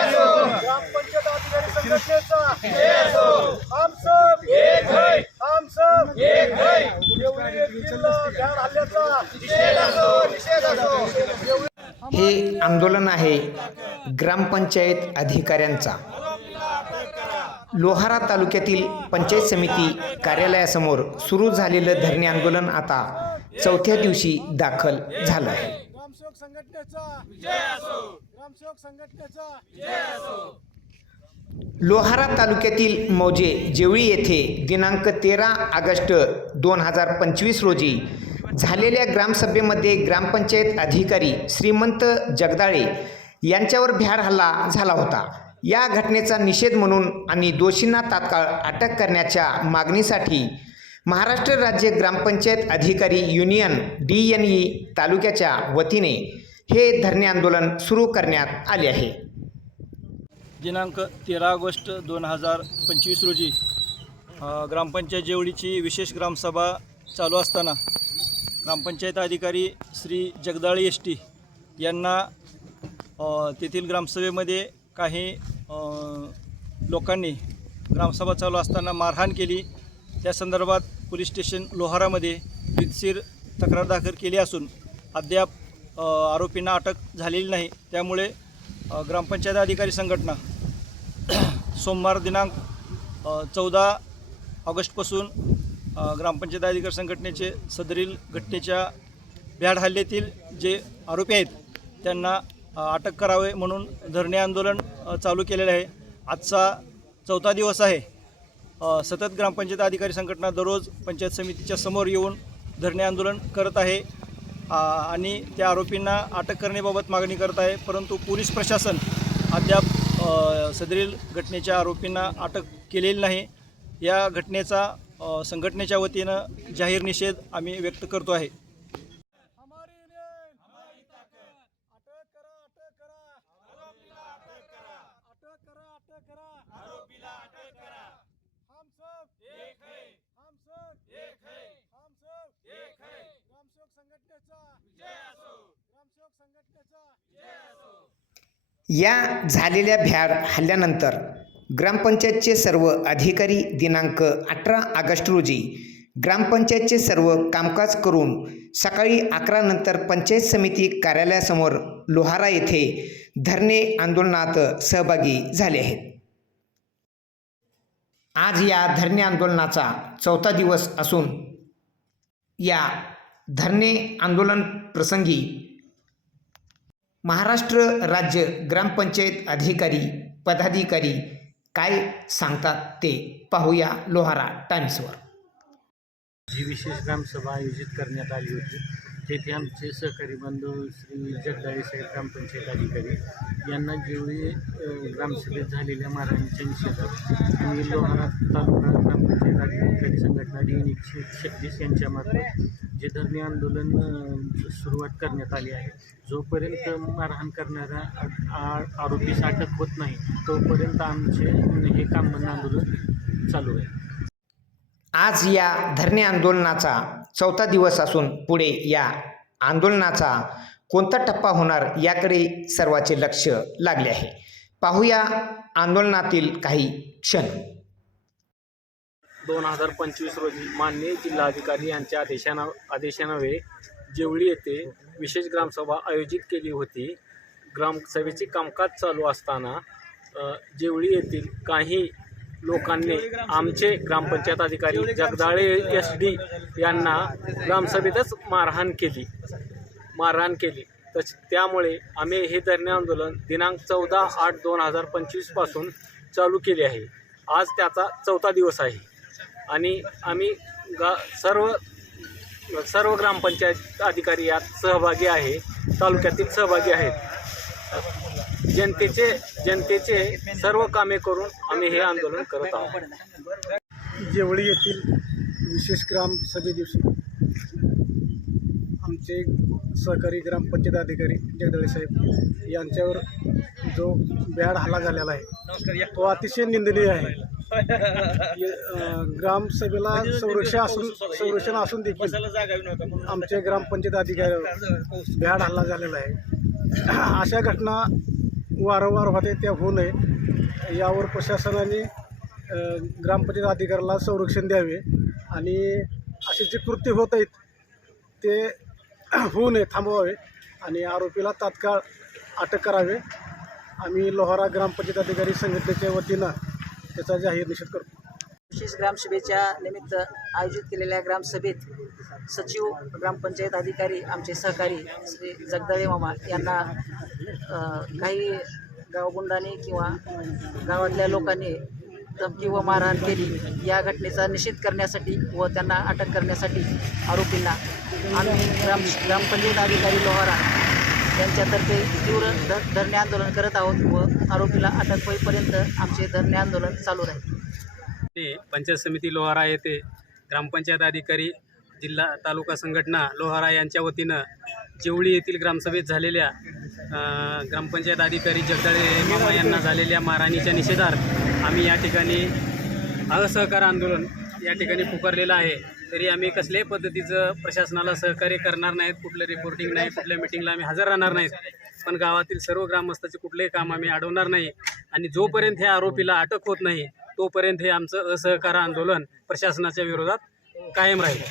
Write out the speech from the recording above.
ग्रामपंचायत अधिकारी संघटनेचा सब सब एवढी येथील हल्ल्याचा निषेध असो हे आंदोलन आहे ग्रामपंचायत अधिकाऱ्यांचा. लोहारा तालुक्यातील पंचायत समिती कार्यालयासमोर सुरू झालेलं धरणे आंदोलन आता चौथ्या दिवशी दाखल झालं आहे. लोहारा तालुक्यातील मौजे जेवळी येथे दिनांक तेरा ऑगस्ट दोन हजार पंचवीस रोजी झालेल्या ग्रामसभेमध्ये ग्रामपंचायत अधिकारी श्रीमंत जगदाळे यांच्यावर भ्याड हल्ला झाला होता. या घटनेचा निषेध म्हणून आणि दोषींना तात्काळ अटक करण्याच्या मागणीसाठी महाराष्ट्र राज्य ग्रामपंचायत अधिकारी युनियन डी एन ई तालुक्याच्या वतीने हे धरणे आंदोलन सुरू करण्यात आले आहे. दिनांक तेरा ऑगस्ट दोन हजार पंचवीस रोजी ग्रामपंचायत जेवळीची विशेष ग्रामसभा चालू असताना ग्रामपंचायत अधिकारी श्री जगदाळे एस टी यांना तेथील ग्रामसभेमध्ये काही लोकांनी ग्रामसभा चालू असताना मारहाण केली. त्या संदर्भात पोलीस स्टेशन लोहारामध्ये रितसीर तक्रार दाखल केली असून अद्याप आरोपींना अटक झालेली नाही. त्यामुळे ग्रामपंचायत अधिकारी संघटना सोमवार दिनांक चौदा ऑगस्टपासून ग्रामपंचायत अधिकारी संघटनेचे सदरील घटनेच्या भ्याड हल्ल्यातील जे आरोपी आहेत त्यांना अटक करावे म्हणून धरणे आंदोलन चालू केलेलं आहे. आजचा चौथा दिवस आहे. सतत ग्रामपंचायत अधिकारी संघटना दररोज पंचायत समितीच्या समोर येऊन धरणे आंदोलन करत आहे. आणि त्या आरोपींना अटक करण्याबाबत मागणी करत आहे. परंतु पोलीस प्रशासन अद्याप सदरील घटनेच्या आरोपींना अटक केलेली नाही. या घटनेचा संघटनेच्या वतीनं जाहीर निषेध आम्ही व्यक्त करतो आहे हमारी युनियन हमारी ताकत अटक करा अटक करा आरोपीला अटक करा अटक करा अटक करा आरोपीला अटक करा हम सब एक है हम सब एक है हम सब एक है ग्रामसेवक संघटनेचा विजय असो ग्रामसेवक संघटनेचा विजय असो या झालेल्या भ्याड हल्ल्यानंतर ग्रामपंचायतचे सर्व अधिकारी दिनांक अठरा ऑगस्ट रोजी ग्रामपंचायतचे सर्व कामकाज करून सकाळी अकरा नंतर पंचायत समिती कार्यालयासमोर लोहारा येथे धरणे आंदोलनात सहभागी झाले आहेत. आज या धरणे आंदोलनाचा चौथा दिवस असून या धरणे आंदोलन प्रसंगी महाराष्ट्र राज्य ग्रामपंचायत अधिकारी पदाधिकारी काय सांगतात ते पाहूया लोहारा टाइम्सवर. जी विशेष ग्रामसभा आयोजित करण्यात आली होती. तेथे आमचे सहकारी बंधू श्री जगदाळे साहेब ग्रामपंचायत अधिकारी यांना जेवढी ग्रामसभेत झालेल्या मारहाणीच्या निषेधात आणि लोहारा तालुका ग्रामपंचायत अधिकारी संघटना डी एकशे छत्तीस यांच्यामार्फत जे धरणे आंदोलन सुरुवात करण्यात आली आहे जोपर्यंत मारहाण करणाऱ्या आ- आरोपीस अटक होत नाही तोपर्यंत आमचे हे काम बंद आंदोलन चालू आहे. आज या धरणे आंदोलनाचा चौथा दिवस असून पुढे या आंदोलनाचा कोणता टप्पा होणार याकडे सर्वाचे लक्ष लागले आहे. पाहूया आंदोलनातील काही क्षण. दोन हजार पंचवीस रोजी माननीय जिल्हाधिकारी यांच्या आदेशाना आदेशानवे जेवळी येथे विशेष ग्रामसभा आयोजित केली होती ग्रामसभेचे कामकाज चालू असताना जेवळी येथील काही लोकांनी आमचे ग्रामपंचायत अधिकारी जगदाळे एस डी यांना ग्रामसभेतच मारहाण केली. मारहाण केली. तस त्यामुळे आम्ही हे धरणे आंदोलन दिनांक चौदा आठ दोन हजार पंचवीसपासून चालू केले आहे. आज त्याचा चौथा दिवस आहे. आणि आम्ही गा सर्व सर्व ग्रामपंचायत अधिकारी यात सहभागी आहे. तालुक्यातील सहभागी आहेत. जनतेचे जनतेचे सर्व कामे करून आम्ही हे आंदोलन करत आहोत. जेवळी येथील विशेष ग्राम सभे दिवशी आमचे सहकारी ग्रामपंचायत अधिकारी जगदळे साहेब यांच्यावर जो बॅड हल्ला झालेला आहे तो अतिशय निंदनीय आहे. ग्रामसभेला संरक्षण असून संरक्षण असून देखील आमचे ग्रामपंचायत अधिकारी भ्याड हल्ला झालेला आहे. अशा घटना वारंवार होते त्या होऊ नये. यावर प्रशासनाने ग्रामपंचायत अधिकाऱ्याला संरक्षण द्यावे आणि असे जे कृत्य होत आहेत ते होऊ नये थांबवावे आणि आरोपीला तात्काळ अटक करावे. आम्ही लोहारा ग्रामपंचायत अधिकारी संघटनेच्या वतीनं त्याचा जाहीर निषेध करतो. विशेष ग्रामसभेच्या निमित्त आयोजित केलेल्या ग्रामसभेत सचिव ग्रामपंचायत अधिकारी आमचे सहकारी श्री जगदाळे मामा यांना काही गावगुंडांनी किंवा गावातल्या लोकांनी धमकी व मारहाण केली. या घटनेचा निषेध करण्यासाठी व त्यांना अटक करण्यासाठी आरोपींना आम्ही ग्राम ग्रामपंचायत अधिकारी लोहारा यांच्यातर्फे तीव्र ध धरणे आंदोलन करत आहोत व आरोपीला अटक होईपर्यंत आमचे धरणे आंदोलन चालू राहील. पंचायत समिती लोहारा येथे ग्रामपंचायत अधिकारी जिल्हा तालुका संघटना लोहारा यांच्या वतीनं जेवळी येथील ग्रामसभेत झालेल्या ग्रामपंचायत अधिकारी जगदाळे मामा यांना झालेल्या मारहाणीच्या निषेधार्थ आम्ही या ठिकाणी असहकार आंदोलन या ठिकाणी पुकारलेलं आहे. तरी आम्ही कसल्याही पद्धतीचं प्रशासनाला सहकार्य करणार नाहीत कुठलं रिपोर्टिंग नाही कुठल्या मिटिंगला आम्ही हजर राहणार नाहीत. पण गावातील सर्व ग्रामस्थाचे कुठलेही काम आम्ही अडवणार नाही आणि जोपर्यंत ह्या आरोपीला अटक होत नाही तोपर्यंत हे आमचं असहकार आंदोलन प्रशासनाच्या विरोधात कायम राहील.